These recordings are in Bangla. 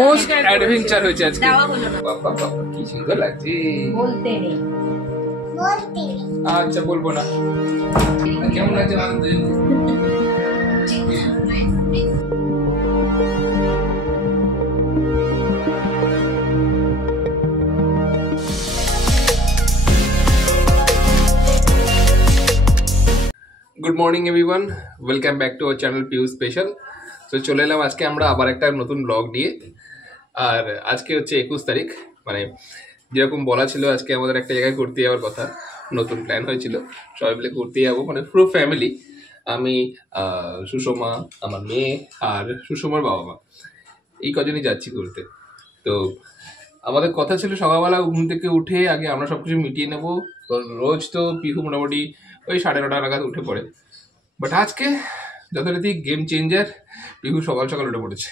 মোস্ট অ্যাডভেঞ্চার হয়েছে আজকে। বাবা বাবা কি সুন্দর লাগছে। আচ্ছা বলবো না। কেমন লাগছে আমাদের? Good morning everyone, welcome back to our channel Piu special. তো চলে এলাম আজকে আমরা আবার একটা নতুন ব্লগ নিয়ে। আর আজকে হচ্ছে 21 তারিখ, মানে যেরকম বলা ছিল আজকে আমাদের একটা জায়গায় ঘুরতে যাওয়ার কথা, নতুন প্ল্যান হয়েছিল সবাই মিলে ঘুরতে যাবো, মানে পুরো ফ্যামিলি, আমি, সুষমা, আমার মেয়ে আর সুষমার বাবা মা, এই কজনই যাচ্ছি ঘুরতে। তো আমাদের কথা ছিল সকালবেলা ঘুম থেকে উঠে আগে আমরা সবকিছু মিটিয়ে নেবো, রোজ তো পিহু মোটামুটি ওই 9:30 নাগাদ উঠে পড়ে, বাট আজকে যথারীতি গেম চেঞ্জার, পিহু সকাল সকাল উঠে পড়েছে।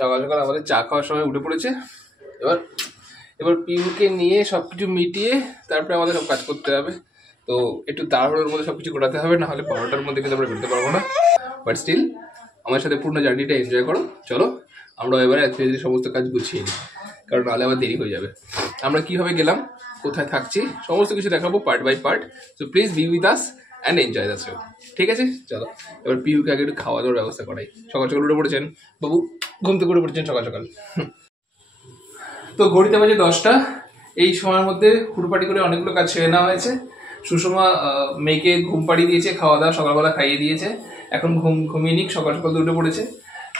সকাল সকাল আমাদের চা খাওয়ার সময় উঠে পড়েছে। এবার পিহুকে নিয়ে সবকিছু মিটিয়ে তারপরে আমাদের সব কাজ করতে হবে। তো একটু তাড়াহুড়োর মধ্যে সবকিছু করাতে হবে, না হলে 12টার মধ্যে কিন্তু আমরা বেরোতে পারবো না। বাট স্টিল আমার সাথে পুরো জার্নিটা এনজয় করো। চলো আমরা এবারে ধীরে সমস্ত কাজ গুছিয়ে নিই, কারণ নাহলে আবার দেরি হয়ে যাবে। আমরা কিভাবে গেলাম, কোথায় থাকছি, সমস্ত কিছু দেখাবো part by part. So please be with us and enjoy the show. ঠিক আছে, চলো এবার পিহুকে আগে একটু খাওয়া দাওয়ার ব্যবস্থা করাই। সকাল সকাল উঠে পড়েছেন বাবু, ঘুম থেকে উঠে পড়েছেন সকাল সকাল। তো ঘড়িতে বাজে 10টা। এই সময়ের মধ্যে হুড়পাটি করে অনেকগুলো কাজ সেরে নেওয়া হয়েছে। সুষমা মেয়েকে ঘুম পাড়িয়ে দিয়েছে, খাওয়া দাওয়া সকালবেলা খাইয়ে দিয়েছে, এখন ঘুমিয়ে নিক, সকাল সকাল উঠে পড়েছে।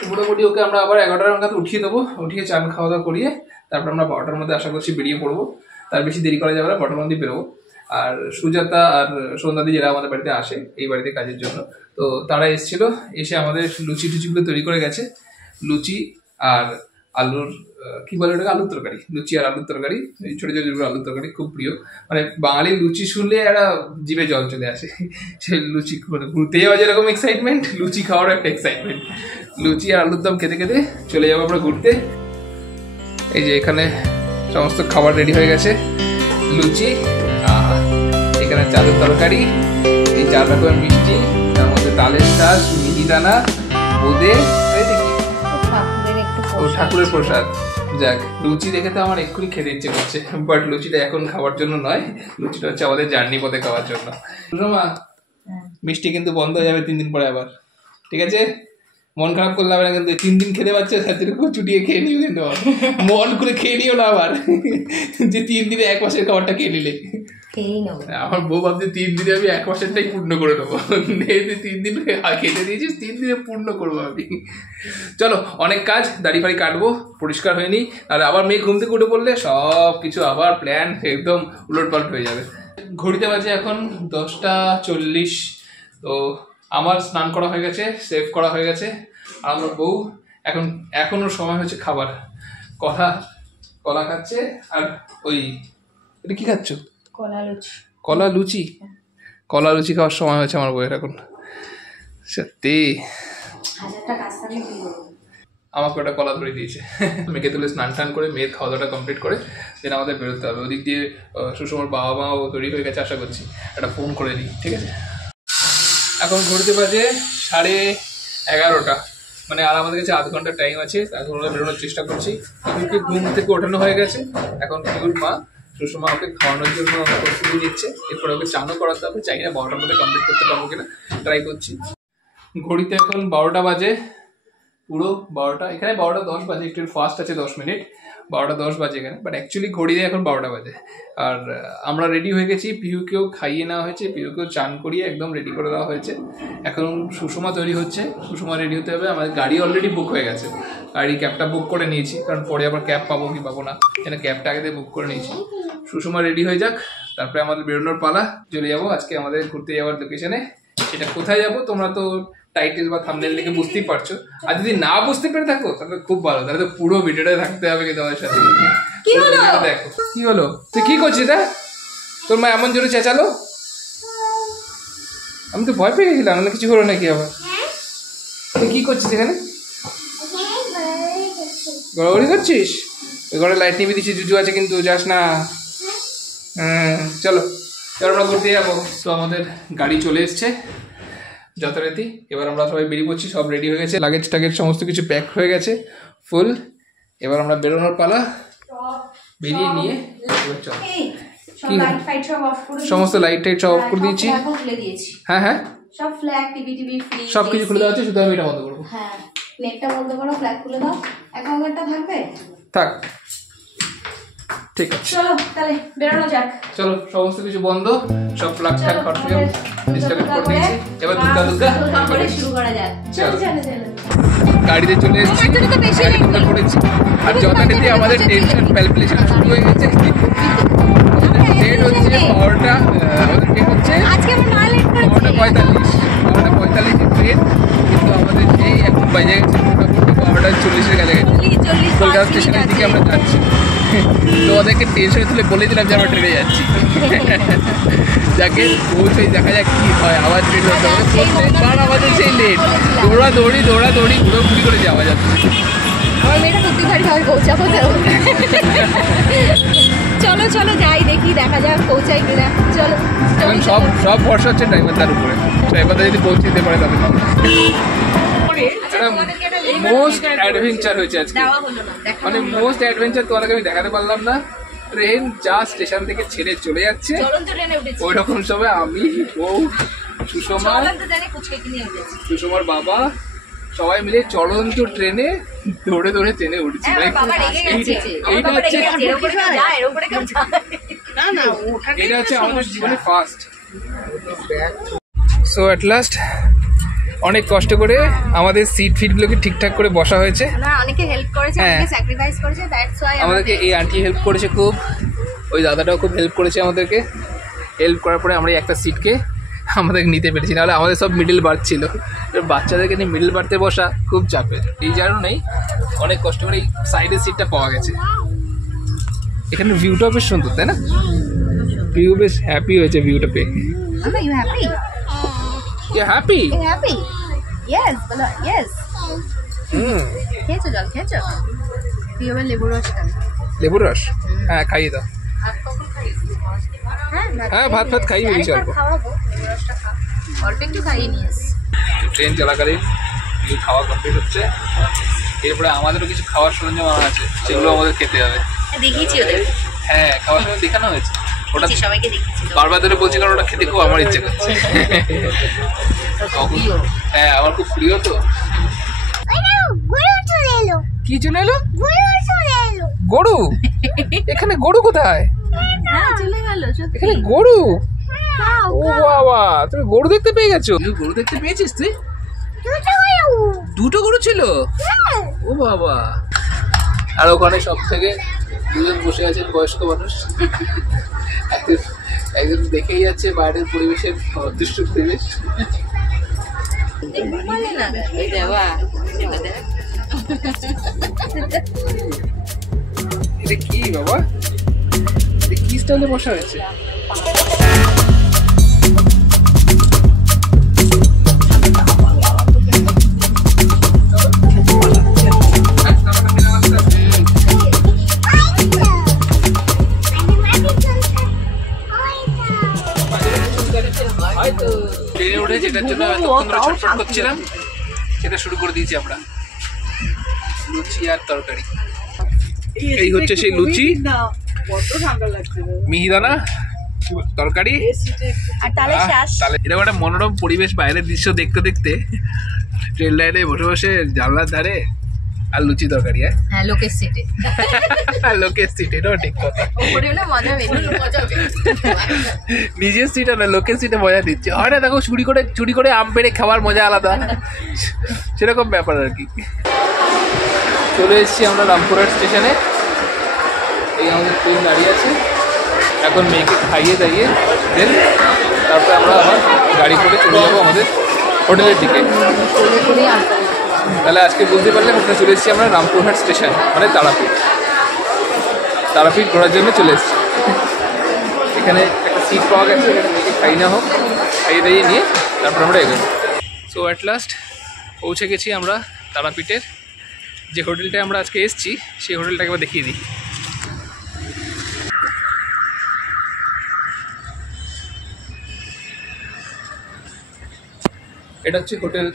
মোটামুটি ওকে আমরা আবার 11টার নাগাদ উঠিয়ে দেবো, উঠিয়ে চান খাওয়া দাওয়া করিয়ে তারপর আমরা 12টার মধ্যে আশা করছি বেরিয়ে পড়বো। তার বেশি দেরি করা যাবে না, 12টার মধ্যে বেরোবো। আর সুজাতা আর সন্ধ্যাদি যারা আমাদের বাড়িতে আসে এই বাড়িতে কাজের জন্য, তো তারা এসেছিল, এসে আমাদের লুচি টুচিগুলো তৈরি করে গেছে। লুচি আর আলুর কি বলে ওটাকে, আলুর তরকারি। লুচি আর আলুর তরকারি, এই ছোটো ছোটো আলুর তরকারি খুব প্রিয়। মানে বাঙালির লুচি শুনলে একটা জিভে জল চলে আসে। সে লুচি মানে ঘুরতে যাওয়া যেরকম এক্সাইটমেন্ট, লুচি খাওয়ারও একটা এক্সাইটমেন্ট। লুচি আর আলুর দম খেতে খেতে চলে যাবো আমরা ঘুরতে। এই যে এখানে সমস্ত খাবার রেডি হয়ে গেছে। লুচি, এখানে চালের তরকারি, এই 4 রকমের মিষ্টি, তার মধ্যে তালের শাঁস, মিহিদানা, বোঁদে, ও ঠাকুরের প্রসাদ। যাক, লুচি দেখে তো আমার এক্ষুনি খেতে ইচ্ছে করছে, বাট লুচিটা এখন খাওয়ার জন্য নয়, লুচিটা হচ্ছে আমাদের জার্নি পথে খাওয়ার জন্য। সুষমা, মিষ্টি কিন্তু বন্ধ হয়ে যাবে 3 দিন পরে আবার, ঠিক আছে? মন খারাপ করলে হবে না কিন্তু, 3 দিন খেতে পারছে সেরকম চুটিয়ে খেয়ে নিও, কিন্তু মন করে খেয়ে নিও না আবার, যে 3 দিনে 1 মাসের খাবারটা খেয়ে নিলে। আমার বউ ভাবছে 3 দিনে আমি 1 মাসেরটাই পূর্ণ করে দেবো, 3 দিন খেতে দিয়েছিস, 3 দিনে পূর্ণ করবো আমি। চলো, অনেক কাজ, দাড়ি ফাড়ি কাটবো, পরিষ্কার হয়নি, আর আবার মেয়ে ঘুম থেকে উঠে পড়লে সব কিছু আবার প্ল্যান একদম উলটপালট হয়ে যাবে। ঘড়িতে বাজে এখন 10:40। তো আমার স্নান করা হয়ে গেছে, সেভ করা হয়ে গেছে, আর আমার বউ এখনো সময় হয়েছে খাবার। কলা খাচ্ছে, আর ওই এটা কি খাচ্ছ? কলা লুচি খাওয়ার সময় হয়েছে আমার বউয়ের এখন। সত্যি আমাকে ওটা কলা ধরে দিয়েছে। মেয়েকে তুলে স্নান টান করে মেয়ের খাওয়া দাওয়াটা কমপ্লিট করে দেন আমাদের বেরোতে হবে। ওদিক দিয়ে সুষমার বাবা মাও তৈরি হয়ে গেছে, আশা করছি। একটা ফোন করে দিই, ঠিক আছে? এখন ঘুরতে বাজে 11:30, মানে আর আমাদের কাছে 0.5 ঘন্টা টাইম আছে। এখন আমরা বেরোনোর চেষ্টা করছি। পিহুকে ঘুম থেকে ওঠানো হয়ে গেছে, এখন পিহুর মা সুষমা ওকে খাওয়ানোর জন্য প্রস্তুতি নিচ্ছে। এরপরে ওকে চানও করাতে হবে, চাই না 12টার মধ্যে কমপ্লিট করতে পারবো কিনা, ট্রাই করছি। ঘড়িতে এখন 12টা বাজে, পুরো 12টা। এখানে 12:10 বাজে, একটু ফাস্ট আছে 10 মিনিট। 12:10 বাজে এখানে, বাট অ্যাকচুয়ালি ঘড়িতে এখন 12টা বাজে। আর আমরা রেডি হয়ে গেছি, পিহুকেও খাইয়ে নেওয়া হয়েছে, পিহুকেও চান করিয়ে একদম রেডি করে দেওয়া হয়েছে। এখন সুষমা তৈরি হচ্ছে, সুষমা রেডি হতে হবে। আমাদের গাড়ি অলরেডি বুক হয়ে গেছে, ক্যাবটা বুক করে নিয়েছি, কারণ পরে আবার ক্যাব পাবো কি পাবো না, এখানে ক্যাবটা আগে বুক করে নিয়েছি। সুষমা রেডি হয়ে যাক, তারপরে আমাদের বেরোনোর পালা। চলে যাবো আজকে আমাদের ঘুরতে যাওয়ার লোকেশনে। সেটা কোথায় যাবো তোমরা তো টাইটেল বা থাম্বনেল দেখে বুঝতেই পারছো, আর যদি না বুঝতে পেরে থাকো তাহলে খুব ভালো, তাহলে তো পুরো ভিডিওটা থাকতে হবে কিন্তু আমাদের সাথে। দেখো কি হলো, তুই কি করছিস? তোর মা এমন জোরে চেঁচালো, আমি তো ভয় পেয়ে গেছিলাম, না কিছু হলো নাকি আবার? তুই কি করছিস এখানে? গড়াগড়ি করছিস? ওই ঘরে লাইট নিবি দিচ্ছি, জুজু আছে কিন্তু, যাস না। চলো আমরা ঘুরতে যাবো। তো আমাদের গাড়ি চলে এসছে, যথারীতি এবার আমরা সবাই বেরিয়ে পড়ছি, সব রেডি হয়ে গেছে, লাগেজ টাগেজ সমস্ত কিছু প্যাক হয়ে গেছে ফুল। এবার আমরা বেরোনোর পালা, বেরিয়ে নিয়ে সমস্ত লাইট টাইট সব অফ করে দিয়েছি। হ্যাঁ হ্যাঁ সব ফ্ল্যাগ টিভি টিভি ফ্রিজ সব কিছু খুলে দেওয়া আছে, শুধু আমি এটা বন্ধ করবো। হ্যাঁ নেটটা বন্ধ করো, ফ্ল্যাগ খুলে দাও। অ্যাকোয়াগার্ডটা থাকবে? থাক, ঠিক আছে চলো তাহলে বেরোনো যাক। চলো সমস্ত কিছু বন্ধ, সব প্লাগ ট্যাগ ঘর থেকে ডিসকানেক্ট করে দিয়েছি। এবার দুর্গা শুরু করা যাক। চলো চলো চলো গাড়িতে চলে এসেছি, গাড়ি ঢুকে পড়েছি। আর যথারীতি আমাদের টেনশন প্যালপিটেশন শুরু হয়ে গেছে। ট্রেন হচ্ছে 12টা, আমাদের ট্রেন হচ্ছে 12:45 ট্রেন, কিন্তু আমাদের যেই এখন বাজে গেছে মোটামুটি 12:40 কাছাকাছি কলকাতা স্টেশনের দিকে আমরা যাচ্ছি। তো ওদেরকে টেনশনে তুলে বলে দিলাম যে আমরা ট্রেনে যাচ্ছি, যাকে পৌঁছে দেখা যাক কি হয়। আবার ট্রেন হতে হবে, প্রত্যেকবার আমাদের সেই লেট, দৌড়াদৌড়ি ঘুরোঘুরি করে যাওয়া যাচ্ছে। আমার মেয়েটা প্রত্যেকবারই ভাবে পৌঁছাবো। চলো চলো যাই, দেখি দেখা যাক পৌঁছাই কিনা। চলো এখন সব ভরসা হচ্ছে ড্রাইভারটার উপরে, ড্রাইভারটা যদি পৌঁছে দিতে পারে তাহলে মোস্ট অ্যাডভেঞ্চার হয়েছে আজকে, মানে মোস্ট অ্যাডভেঞ্চার তোমাকে আমি দেখাতে পারলাম না। ট্রেন যা স্টেশন থেকে ছেড়ে চলে যাচ্ছে ওই রকম সময় আমি, বউ, সুষমার বাবা সবাই মিলে চলন্ত ট্রেনে দৌড়ে দৌড়ে ট্রেনে উঠছি। এইটা হচ্ছে আমাদের জীবনে ফার্স্ট। সো অ্যাট লাস্ট অনেক কষ্ট করে আমাদের সিট ফিটগুলোকে ঠিকঠাক করে বসা হয়েছে। অনেকে হেল্প করেছে, অনেকে স্যাক্রিফাইস করেছে, দ্যাটস ওয়াই আমাদেরকে এই আন্টি হেল্প করেছে খুব, ওই দাদাটাও খুব হেল্প করেছে আমাদেরকে। হেল্প করার পরে আমরা একটা সিটকে আমাদেরকে নিতে পেরেছি, নাহলে আমাদের সব মিডল বার্থ ছিল। বাচ্চাদেরকে নিয়ে মিডল বার্থে বসা খুব চাপের, এই কারণেই অনেক কষ্ট করে এই সাইডের সিটটা পাওয়া গেছে। এখানে ভিউটাও বেশ সুন্দর, তাই না? ভিউ বেশ হ্যাপি হয়েছে ভিউটা পেয়ে। You happy? Happy? Yes, bolo yes. খেয়েছো জল খেয়েছো? তুই এবার লেবুর রস খাবি। লেবুর রস? হ্যাঁ খাইয়ে দাও। হ্যাঁ ভাত খাইয়ে দিয়েছি অল্প। খাওয়াবো, লেবুর রসটা খা। অল্প একটু খাইয়ে নিস। ট্রেন চলাকালীন খাওয়া কমপ্লিট হচ্ছে, এরপরে আমাদেরও কিছু খাওয়ার সরঞ্জাম আনা আছে, সেগুলো আমাদের খেতে হবে। দেখিয়েছি ওদের। হ্যাঁ খাওয়ার সময় দেখানো হয়েছে, ওটা সবাইকে দেখিয়েছি। বারবার ধরে বলছি কারণ ওটা খেতে খুব আমার ইচ্ছে করছে। হ্যাঁ আমার খুব প্রিয় তো। কি চলে এলো? গরু? এখানে গরু কোথায়? চলে গেল এখানে গরু? ও বাবা, তুমি গরু দেখতে পেয়ে গেছো? গরু দেখতে পেয়েছিস তুই? দুটো গরু ছিল? ও বাবা। আর ওখানে সব থেকে দুজন বসে আছেন বয়স্ক মানুষ, একজন দেখেই যাচ্ছে বাইরের পরিবেশের অদৃশ্য পরিবেশ। এটা কি বাবা, এটা কি স্টাইলে বসা হয়েছে? ট্রেনে উঠে যেটার জন্য এতক্ষণ ধরে ছটফট করছিলাম সেটা শুরু করে দিয়েছি আমরা। লুচি আর তরকারি, এই হচ্ছে সেই লুচি, মিহিদানা, তরকারি আর তাহলে এরকম একটা মনোরম পরিবেশ, বাইরের দৃশ্য দেখতে দেখতে ট্রেন লাইনে বসে বসে জানলার ধারে, আর লুচি তরকারি। হ্যাঁ লোকের সিটে, লোকের সিট, এটাও ঠিক কথা। মজা নিজের সিট না লোকের সিটে মজা দিচ্ছে, হয় না? দেখো চুরি করে আম পেড়ে খাওয়ার মজা আলাদা, সেরকম ব্যাপার আর কি। চলে এসেছি আমরা রামপুরহাট স্টেশনে, এই আমাদের ট্রেন দাঁড়িয়ে আছে। এখন মেয়েকে খাইয়ে দাইয়ে দেন তারপরে আমরা আবার গাড়ি করে চলে যাবো আমাদের হোটেলের দিকে। তাহলে আজকে বুঝতে পারলে ওখানে চলে এসেছি আমরা রামপুরহাট স্টেশন, মানে তারাপীঠ ঘোরার জন্য চলে এসেছি। এখানে একটা সিট পাওয়া গেছে, এখানে মেয়েকে খাইয়ে দাইয়ে নিয়ে তারপর আমরা এগোবো। সো অ্যাট লাস্ট পৌঁছে গেছি আমরা তারাপীঠের। যে হোটেলটায় আমরা আজকে এসেছি সেই হোটেলটাকে আবার দেখিয়ে দিই। এটা হচ্ছে হোটেল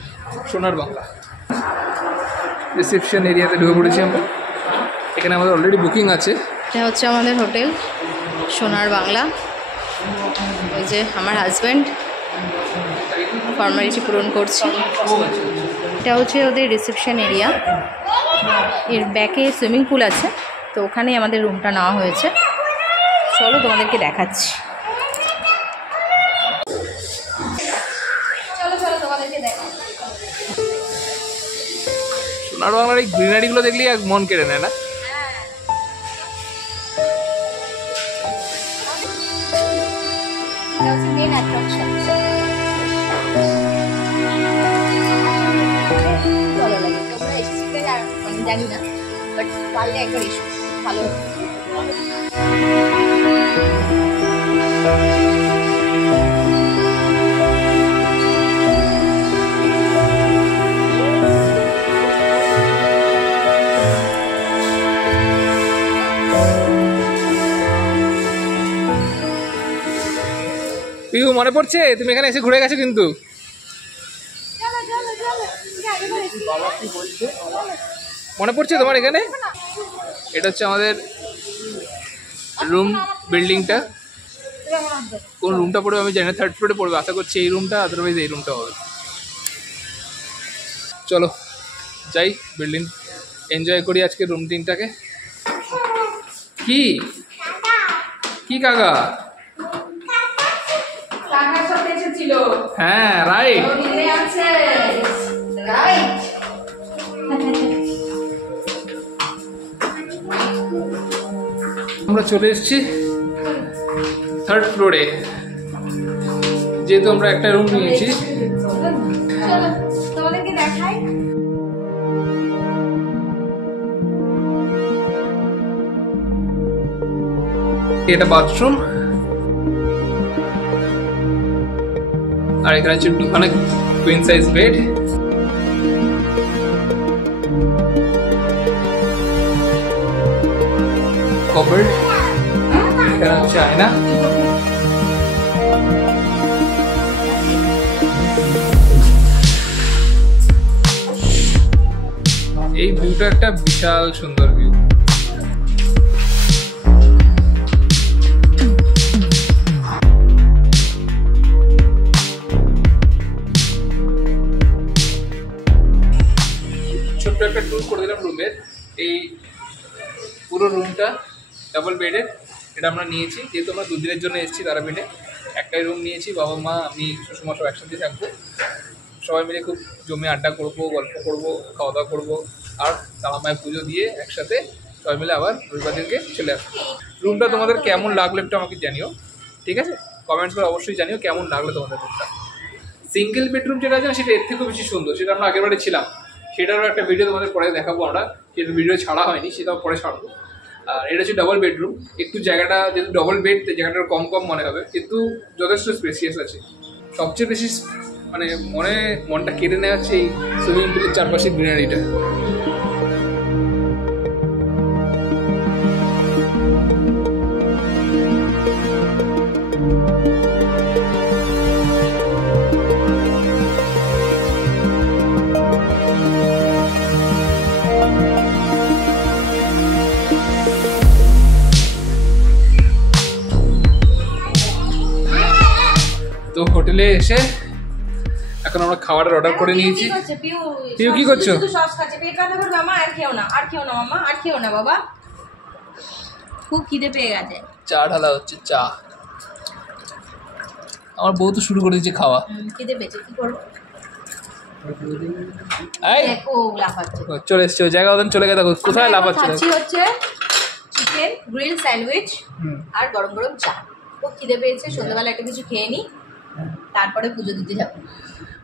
সোনার বাংলা। রিসেপশন এরিয়াতে ঢুকে পড়েছি আমরা। এখানে আমাদের অলরেডি বুকিং আছে। এটা হচ্ছে আমাদের হোটেল সোনার বাংলা। ওই যে আমার হাজব্যান্ড ফর্মালিটি পূরণ করছে। এটা হচ্ছে ওদের রিসেপশন এরিয়া। এর ব্যাকে সুইমিং পুল আছে, তো ওখানেই আমাদের রুমটা নেওয়া হয়েছে। চলো তোমাদেরকে দেখাচ্ছি। চলো চলো তোমাদেরকে দেখা। সোনার বাংলার এই গ্রিনারিগুলো দেখলেই এক মন কেড়ে নেয় না? Main attraction. ভালো লাগে, তোমরা এসেছিলে আর আমি জানি না, বাট পারলে একবার এসো, ভালো। পিউ মনে পড়ছে তুমি এখানে এসে ঘুরে গেছো কিন্তু? মনে পড়ছে তোমার এখানে? এটা হচ্ছে আমাদের রুম বিল্ডিংটা। কোন রুমটা পড়বে আমি জানি না, 3rd ফ্লোরে পড়বে আশা করছি এই রুমটা, আদারওয়াইজ এই রুমটা হবে। চলো যাই বিল্ডিং এনজয় করি আজকে রুম দিনটাকে। কি কি কাকা? হ্যাঁ রাইট। আমরা চলে এসেছি 3rd ফ্লোরে, যেহেতু আমরা একটা রুম নিয়েছি। তোমাদেরকে দেখাই। এটা বাথরুম, আর এখানে হচ্ছে অনেক কুইন সাইজ বেড। কভার্ড, এখানে হচ্ছে আয়না। এই ভিউটা একটা বিশাল সুন্দর ভিউ। ছোট্ট একটা ট্যুর করে দিলাম রুমের। এই পুরো রুমটা ডাবল বেডের। এটা আমরা নিয়েছি যেহেতু আমরা 2 দিনের জন্য এসেছি তারাপীঠে। একটাই রুম নিয়েছি, বাবা মা আমি শ্বশুরমা সব একসাথে থাকবো। সবাই মিলে খুব জমে আড্ডা করবো, গল্প করবো, খাওয়া দাওয়া করবো, আর তারা মায়ের পুজো দিয়ে একসাথে সবাই মিলে আবার রবিবার দিনকে চলে আসবো। রুমটা তোমাদের কেমন লাগলো একটু আমাকে জানিও, ঠিক আছে? কমেন্টস করে অবশ্যই জানিও কেমন লাগলো তোমাদের রুমটা। সিঙ্গেল বেডরুম যেটা আছে না সেটা এর থেকেও বেশি সুন্দর। সেটা আমরা আগেরবারে ছিলাম, সেটারও একটা ভিডিও তোমাদের পরে দেখাবো আমরা। সেটা ভিডিও ছাড়া হয়নি, সেটাও পরে ছাড়বো। আর এটা হচ্ছে ডাবল বেডরুম। একটু জায়গাটা যেহেতু ডবল বেড, জায়গাটা কম কম মনে হবে, কিন্তু যথেষ্ট স্পেসিয়াস আছে। সবচেয়ে বেশি মানে মনটা কেড়ে নেওয়া হচ্ছে এই সুইমিং পুলের চারপাশে গ্রিনারিটা। তো হোটেলে এসে এখন আমরা খাবারের অর্ডার করে নিয়েছি। পিউ কি করছো? সস খাচ্ছে, পেট ব্যথা করবে মামা, আর খেও না, আর খেও না মামা, আর খেও না বাবা, খুব খিদে পেয়ে গেছে। চা ঢালা হচ্ছে, চা। আমার বউ তো শুরু করে দিয়েছে খাওয়া। খিদে পেয়েছে, কি করবো? এই দেখো লাফাচ্ছে। চলে এসছে ওই জায়গা, ওদের চলে গেছে। কোথায় লাফাচ্ছে? খাচ্ছি হচ্ছে চিকেন গ্রিল স্যান্ডউইচ আর গরম গরম চা। খুব খিদে পেয়েছে, সন্ধ্যাবেলা একটা কিছু খেয়ে নি, তারপরে পুজো দিতে যাবো।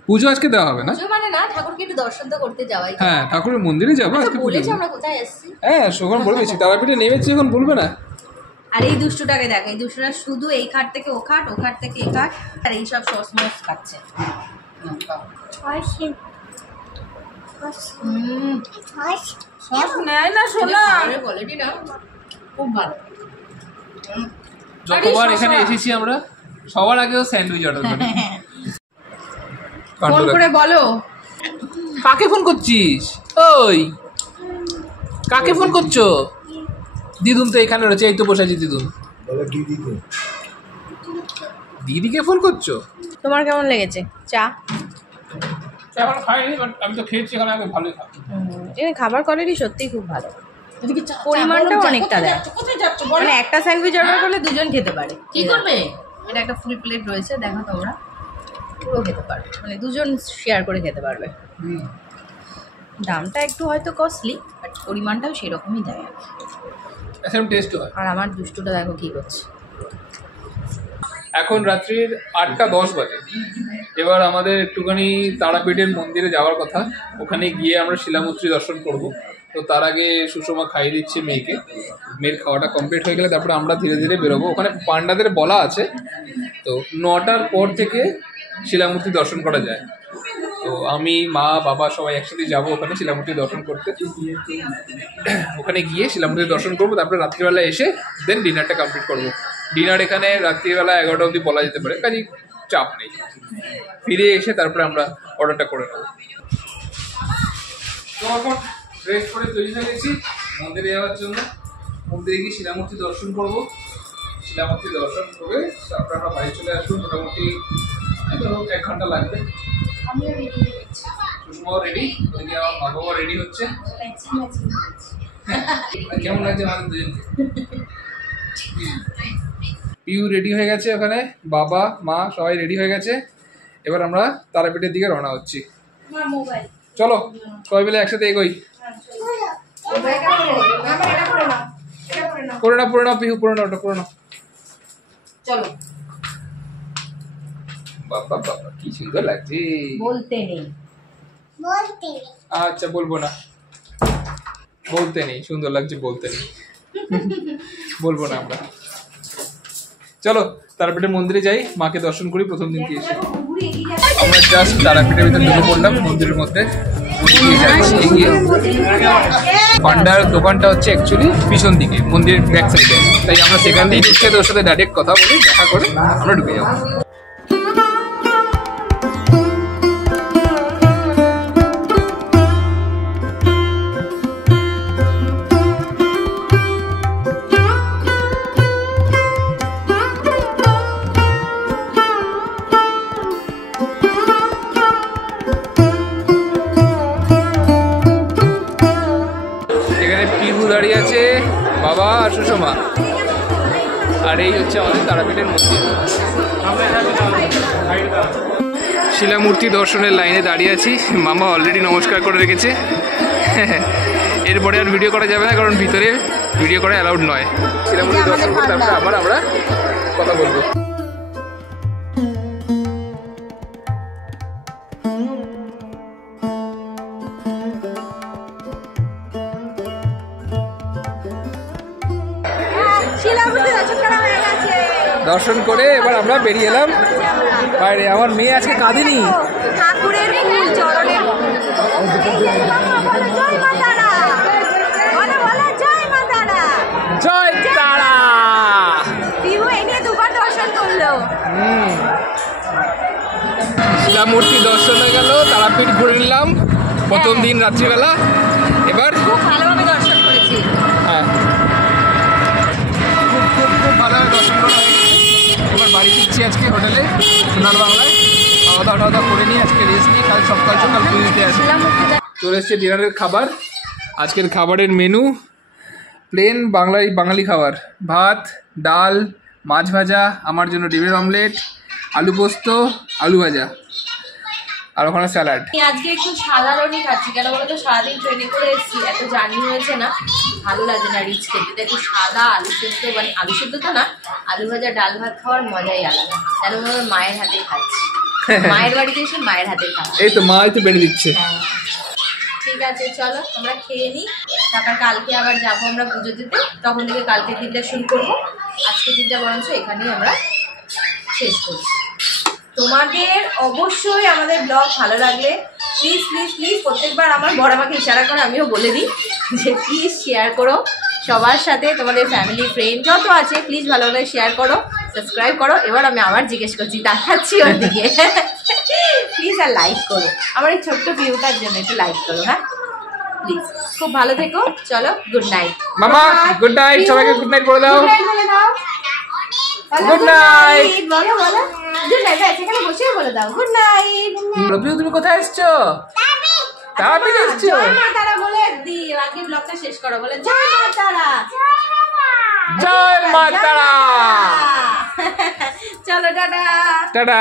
পুজো আজকে দেওয়া হবে না? পুজো মানে না, ঠাকুরকে একটু দর্শন তো করতে যাওয়াই। হ্যাঁ, ঠাকুরের মন্দিরে যাবো আজকে। বলেছি আমরা কোথায় এসেছি। হ্যাঁ, সখন বলবেছি, তারাপীঠে নেমেছি, এখন বলবে না? আর এই দুষ্টুটাকে দেখ, এই দুষ্টুটা শুধু এই খাট থেকে ও খাট, ও খাট থেকে এই খাট, আর এইসব সস মস খাচ্ছে। সস নেয় না সোনা, কোয়ালিটি না খুব ভালো। যতবার এখানে এসেছি আমরা সবার আগেও স্যান্ডউইচ অর্ডার করি। ফোন করে বলো। কাকে ফোন করছিস? ওই কাকে ফোন করছো? দিদুন তো এখানে রয়েছে, এই তো বসে আছি। দিদুন দিদিকে ফোন করছো? তোমার কেমন লেগেছে চা? এখন খাইনি, আমি তো খেয়েছি এখানে, আগে ভালোই খাবো। এখানে খাবার কোয়ালিটি সত্যিই খুব ভালো, পরিমাণটাও অনেকটা দেয়। মানে একটা স্যান্ডউইচ অর্ডার করলে দুজন খেতে পারে। কি করবে? এটা একটা ফুল প্লেট রয়েছে, দেখো তোমরা পুরো খেতে পারবে, মানে দুজন শেয়ার করে খেতে পারবে। দামটা একটু হয়তো কস্টলি, বাট পরিমাণটাও সেরকমই দেয় সেম টেস্ট হয়। আর আমার দুষ্টুটা দেখো কি করছে। এখন রাত্রির 8:10 বাজে। এবার আমাদের একটুখানি তারাপীঠের মন্দিরে যাওয়ার কথা, ওখানে গিয়ে আমরা শিলামূর্তি দর্শন করব। তো তার আগে সুষমা খাইয়ে দিচ্ছে মেয়েকে, মেয়ের খাওয়াটা কমপ্লিট হয়ে গেলে তারপরে আমরা ধীরে ধীরে বেরোবো। ওখানে পান্ডাদের বলা আছে তো 9টার পর থেকে শিলামূর্তি দর্শন করা যায়। তো আমি, মা, বাবা সবাই একসাথে যাবো ওখানে শিলামূর্তি দর্শন করতে। ওখানে গিয়ে শিলামূর্তি দর্শন করবো, তারপরে রাত্রিবেলা এসে দেন ডিনারটা কমপ্লিট করবো। ডিনার এখানে রাত্রিবেলা 11টা অবধি বলা যেতে পারে, কাজে চাপ নেই। ফিরে এসে তারপরে আমরা অর্ডারটা করে নেবো। তো এখন ড্রেস করে তৈরি হয়ে গেছি মন্দিরে যাওয়ার জন্য। মন্দিরে গিয়ে শিলামূর্তি দর্শন করবো। শিলামূর্তি দর্শন করে তারপরে আমরা বাড়ি চলে আসবো। মোটামুটি 1 ঘন্টা লাগবে। সুষমাও রেডি, ওদিকে আমার মা বাবা রেডি হচ্ছে। কেমন লাগছে আমাদের দুজনকে? পিউ রেডি হয়ে গেছে, ওখানে বাবা মা সবাই রেডি হয়ে গেছে। এবার আমরা তারাপীঠের দিকে রওনা হচ্ছি। চলো সবাই মিলে একসাথে এগোই। করে না পিউ, করে না, ওটা করে না। চলো। বাবা বাবা কি সুন্দর লাগছে। বলতে নেই। আচ্ছা বলবো না, বলতে নেই, সুন্দর লাগছে বলতে নেই, বলবো না আমরা। চলো তারাপীঠের মন্দিরে যাই, মাকে দর্শন করি প্রথম দিন কি এসে। আমরা জাস্ট তারাপীঠের ভিতরে ঢুকে পড়লাম মন্দিরের মধ্যে। পান্ডার দোকানটা হচ্ছে অ্যাকচুয়ালি পিছন দিকে, মন্দিরের ব্যাক সাইডে, তাই আমরা সেখান দিয়েই ঢুকছে। তোর সাথে ডাইরেক্ট কথা বলি, দেখা করে আমরা ঢুকে যাবো। দাঁড়িয়ে আছে বাবা আর সুষমা, আর এই হচ্ছে আমাদের তারাপীঠের মন্দির। শিলামূর্তি দর্শনের লাইনে দাঁড়িয়ে আছি, মামা অলরেডি নমস্কার করে রেখেছে। এরপরে আর ভিডিও করা যাবে না, কারণ ভিতরে ভিডিও করা অ্যালাউড নয়। শিলামূর্তি দর্শন করে তারপরে আবার আমরা কথা বলবো। দর্শন করে এবার আমরা বেরিয়ে এলাম বাইরে। আমার মেয়ে আজকে কাঁদেনি। ঠাকুরের ফুল চরণের জয় তারা। শিলামূর্তি দর্শন হয়ে গেল, তারাপীঠ ঘুরে নিলাম প্রথম দিন রাত্রিবেলা। এবার খুব ভালোভাবে দর্শন করেছি। হ্যাঁ খুব ভালোভাবে দর্শন করা হয়ে গেছে। এবার বাড়ি ফিরছি আজকে হোটেলে সোনার বাংলায়, খাওয়া দাওয়া করে নিয়ে আজকে রেস্ট নিই, কাল সকাল পুজোতে আসি। চলে এসছে ডিনারের খাবার। আজকের খাবারের মেনু প্লেন বাঙালি খাবার, ভাত, ডাল, মাছ ভাজা, আমার জন্য ডিমের অমলেট, আলু পোস্ত, আলু ভাজা, আর ওখানে স্যালাড। আজকে একটু সাধারণই খাচ্ছি, কেন বলতো সারাদিন ট্রেনে করে এসেছি, এত জার্নি হয়েছে না, ভালো লাগে না রিচ খেতে। একটু সাদা আলু সেদ্ধ, মানে আলু সেদ্ধ তো না, আলু ভাজা ডাল ভাত খাওয়ার মজাই আলাদা। কেন বলতো মায়ের হাতে খাচ্ছি, মায়ের বাড়িতে এসে মায়ের হাতে খাওয়া। এই তো মা তো বেড়ে দিচ্ছে। ঠিক আছে চলো আমরা খেয়ে নিই, তারপর কালকে আবার যাবো আমরা পুজো দিতে, তখন থেকে কালকে দিনটা শুরু করবো। আজকে দিনটা বরঞ্চ এখানেই আমরা শেষ করছি। তোমাদের অবশ্যই আমাদের ব্লগ ভালো লাগলে প্লিজ প্লিজ প্লিজ, প্রত্যেকবার আমার বড় আমাকে ইশারা করে, আমিও বলে দিই যে প্লিজ শেয়ার করো সবার সাথে, তোমাদের ফ্যামিলি ফ্রেন্ড যত আছে প্লিজ ভালো ভালো শেয়ার করো। সাবস্ক্রাইব করো। এবার আমি আবার জিজ্ঞেস করছি, দেখাচ্ছি ওর দিকে, প্লিজ আর লাইক করো, আমার এই ছোট্ট ভিউটার জন্য একটু লাইক করো, হ্যাঁ প্লিজ। খুব ভালো থেকো, চলো গুড নাইট মামা, গুড নাইট, সবাইকে গুড নাইট বলে দাও। গুড নাইট বলে দাও, গুড নাইট বলো বলো গুড নাইট, এখানে বসে বলে দাও গুড নাইট। রবিউ, তুমি কোথায় এসছো? তারাপীঠ এসছো? জয় মা তারা বলে দিও, আগে ব্লগটা শেষ করো, বলে জয় মা তারা। জয় মা তারা। চলো টাটা টাটা।